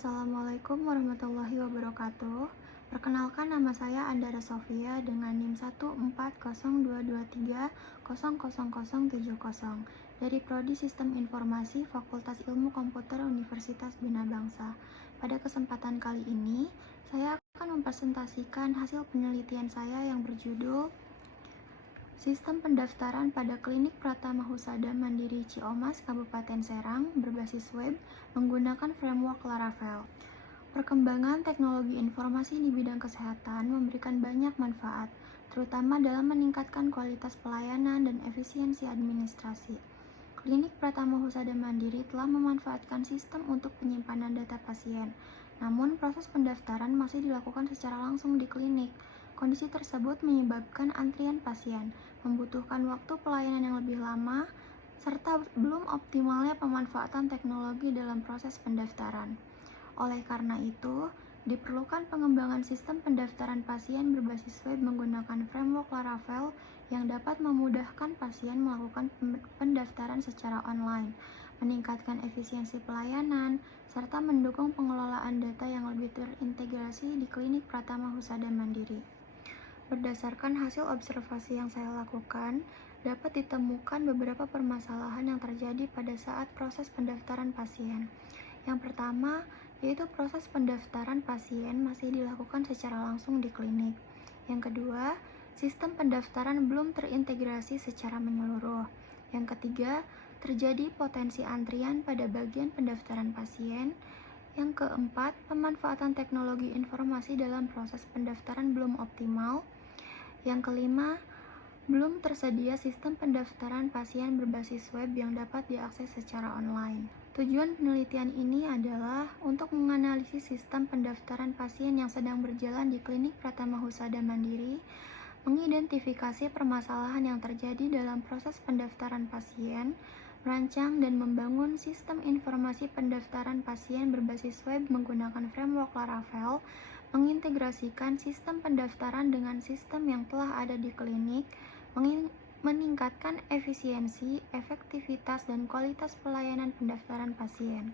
Assalamualaikum warahmatullahi wabarakatuh. Perkenalkan, nama saya Andara Sofia dengan NIM 14022300070 dari Prodi Sistem Informasi Fakultas Ilmu Komputer Universitas Bina Bangsa. Pada kesempatan kali ini, saya akan mempresentasikan hasil penelitian saya yang berjudul Sistem pendaftaran pada Klinik Pratama Husada Mandiri Ciomas, Kabupaten Serang, berbasis web menggunakan framework Laravel. Perkembangan teknologi informasi di bidang kesehatan memberikan banyak manfaat, terutama dalam meningkatkan kualitas pelayanan dan efisiensi administrasi. Klinik Pratama Husada Mandiri telah memanfaatkan sistem untuk penyimpanan data pasien, namun proses pendaftaran masih dilakukan secara langsung di klinik. Kondisi tersebut menyebabkan antrian pasien, membutuhkan waktu pelayanan yang lebih lama, serta belum optimalnya pemanfaatan teknologi dalam proses pendaftaran. Oleh karena itu, diperlukan pengembangan sistem pendaftaran pasien berbasis web menggunakan framework Laravel yang dapat memudahkan pasien melakukan pendaftaran secara online, meningkatkan efisiensi pelayanan, serta mendukung pengelolaan data yang lebih terintegrasi di Klinik Pratama Husada Mandiri. Berdasarkan hasil observasi yang saya lakukan, dapat ditemukan beberapa permasalahan yang terjadi pada saat proses pendaftaran pasien. Yang pertama, yaitu proses pendaftaran pasien masih dilakukan secara langsung di klinik. Yang kedua, sistem pendaftaran belum terintegrasi secara menyeluruh. Yang ketiga, terjadi potensi antrian pada bagian pendaftaran pasien. Yang keempat, pemanfaatan teknologi informasi dalam proses pendaftaran belum optimal. Yang kelima, belum tersedia sistem pendaftaran pasien berbasis web yang dapat diakses secara online. Tujuan penelitian ini adalah untuk menganalisis sistem pendaftaran pasien yang sedang berjalan di Klinik Pratama Husada Mandiri, mengidentifikasi permasalahan yang terjadi dalam proses pendaftaran pasien, merancang dan membangun sistem informasi pendaftaran pasien berbasis web menggunakan framework Laravel, mengintegrasikan sistem pendaftaran dengan sistem yang telah ada di klinik, meningkatkan efisiensi, efektivitas, dan kualitas pelayanan pendaftaran pasien.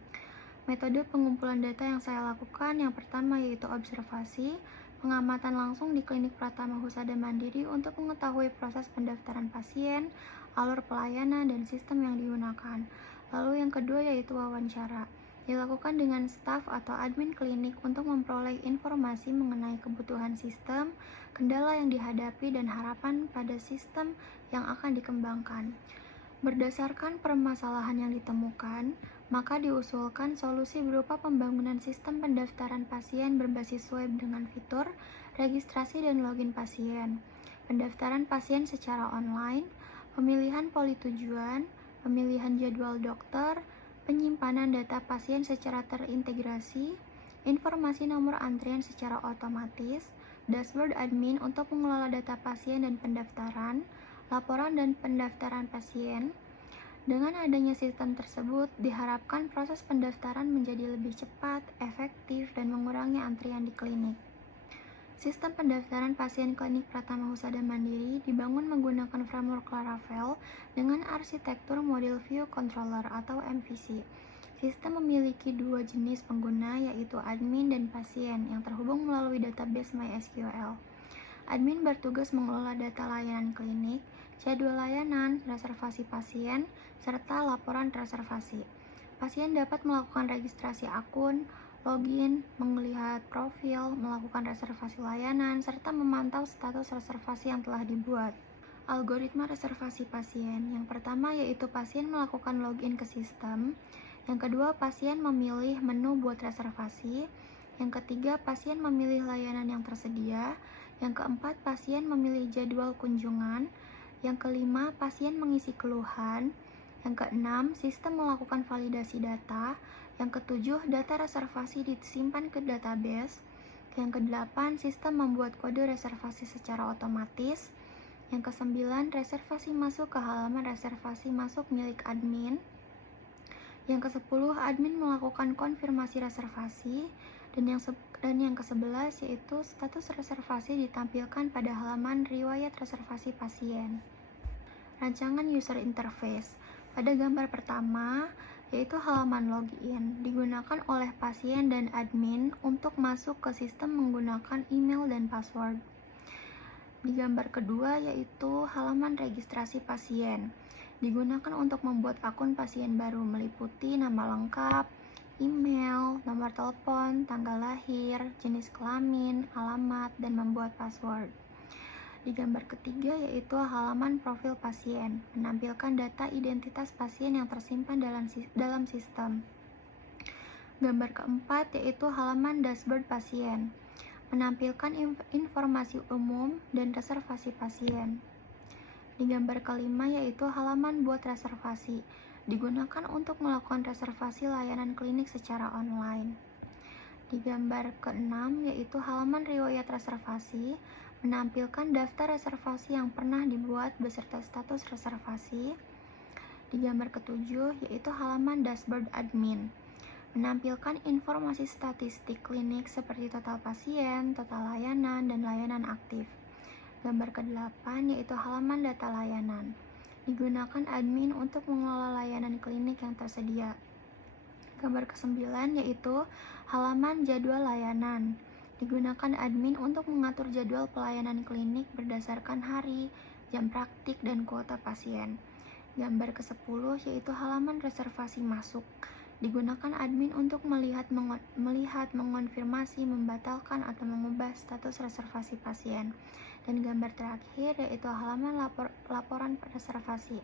Metode pengumpulan data yang saya lakukan yang pertama yaitu observasi, pengamatan langsung di Klinik Pratama Husada Mandiri untuk mengetahui proses pendaftaran pasien, alur pelayanan, dan sistem yang digunakan. Lalu yang kedua yaitu wawancara, dilakukan dengan staf atau admin klinik untuk memperoleh informasi mengenai kebutuhan sistem, kendala yang dihadapi, dan harapan pada sistem yang akan dikembangkan. Berdasarkan permasalahan yang ditemukan, maka diusulkan solusi berupa pembangunan sistem pendaftaran pasien berbasis web dengan fitur registrasi dan login pasien, pendaftaran pasien secara online, pemilihan poli tujuan, pemilihan jadwal dokter, penyimpanan data pasien secara terintegrasi, informasi nomor antrian secara otomatis, dashboard admin untuk mengelola data pasien dan pendaftaran, laporan dan pendaftaran pasien. Dengan adanya sistem tersebut, diharapkan proses pendaftaran menjadi lebih cepat, efektif, dan mengurangi antrian di klinik. Sistem pendaftaran pasien Klinik Pratama Husada Mandiri dibangun menggunakan framework Laravel dengan arsitektur Model View Controller atau MVC. Sistem memiliki dua jenis pengguna, yaitu admin dan pasien yang terhubung melalui database MySQL. Admin bertugas mengelola data layanan klinik, jadwal layanan, reservasi pasien, serta laporan reservasi. Pasien dapat melakukan registrasi akun, login, melihat profil, melakukan reservasi layanan, serta memantau status reservasi yang telah dibuat. Algoritma reservasi pasien. Yang pertama yaitu pasien melakukan login ke sistem. Yang kedua, pasien memilih menu buat reservasi. Yang ketiga, pasien memilih layanan yang tersedia. Yang keempat, pasien memilih jadwal kunjungan. Yang kelima, pasien mengisi keluhan. Yang keenam, sistem melakukan validasi data. Yang ketujuh, data reservasi disimpan ke database. Yang kedelapan, sistem membuat kode reservasi secara otomatis. Yang kesembilan, reservasi masuk ke halaman reservasi masuk milik admin. Yang kesepuluh, admin melakukan konfirmasi reservasi. Dan yang ke-11 yaitu status reservasi ditampilkan pada halaman riwayat reservasi pasien. Rancangan user interface. Pada gambar pertama, yaitu halaman login, digunakan oleh pasien dan admin untuk masuk ke sistem menggunakan email dan password. Di gambar kedua yaitu halaman registrasi pasien, digunakan untuk membuat akun pasien baru meliputi nama lengkap, email, nomor telepon, tanggal lahir, jenis kelamin, alamat, dan membuat password. Di gambar ketiga yaitu halaman profil pasien, menampilkan data identitas pasien yang tersimpan dalam sistem. Gambar keempat yaitu halaman dashboard pasien, menampilkan informasi umum dan reservasi pasien. Di gambar kelima yaitu halaman buat reservasi, digunakan untuk melakukan reservasi layanan klinik secara online. Di gambar keenam yaitu halaman riwayat reservasi, menampilkan daftar reservasi yang pernah dibuat beserta status reservasi. Di gambar ketujuh yaitu halaman dashboard admin, menampilkan informasi statistik klinik seperti total pasien, total layanan, dan layanan aktif. Gambar ke-8 yaitu halaman data layanan, digunakan admin untuk mengelola layanan klinik yang tersedia. Gambar ke-9 yaitu halaman jadwal layanan, digunakan admin untuk mengatur jadwal pelayanan klinik berdasarkan hari, jam praktik, dan kuota pasien. Gambar ke-10 yaitu halaman reservasi masuk, digunakan admin untuk melihat, mengonfirmasi, membatalkan, atau mengubah status reservasi pasien. Dan gambar terakhir yaitu halaman laporan reservasi,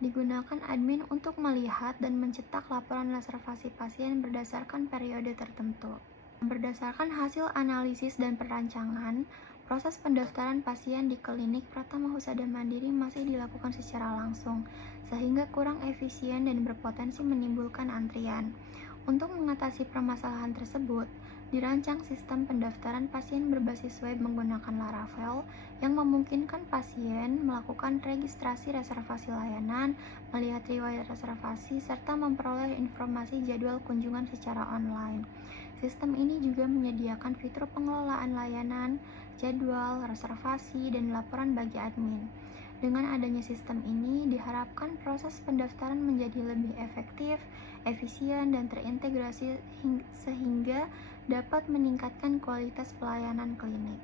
digunakan admin untuk melihat dan mencetak laporan reservasi pasien berdasarkan periode tertentu. Berdasarkan hasil analisis dan perancangan, proses pendaftaran pasien di klinik Pratama Husada Mandiri masih dilakukan secara langsung, sehingga kurang efisien dan berpotensi menimbulkan antrian. Untuk mengatasi permasalahan tersebut, dirancang sistem pendaftaran pasien berbasis web menggunakan Laravel yang memungkinkan pasien melakukan registrasi reservasi layanan, melihat riwayat reservasi, serta memperoleh informasi jadwal kunjungan secara online. Sistem ini juga menyediakan fitur pengelolaan layanan, jadwal, reservasi, dan laporan bagi admin. Dengan adanya sistem ini, diharapkan proses pendaftaran menjadi lebih efektif, efisien, dan terintegrasi sehingga dapat meningkatkan kualitas pelayanan klinik.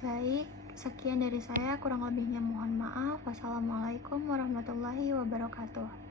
Baik, sekian dari saya, kurang lebihnya mohon maaf. Wassalamualaikum warahmatullahi wabarakatuh.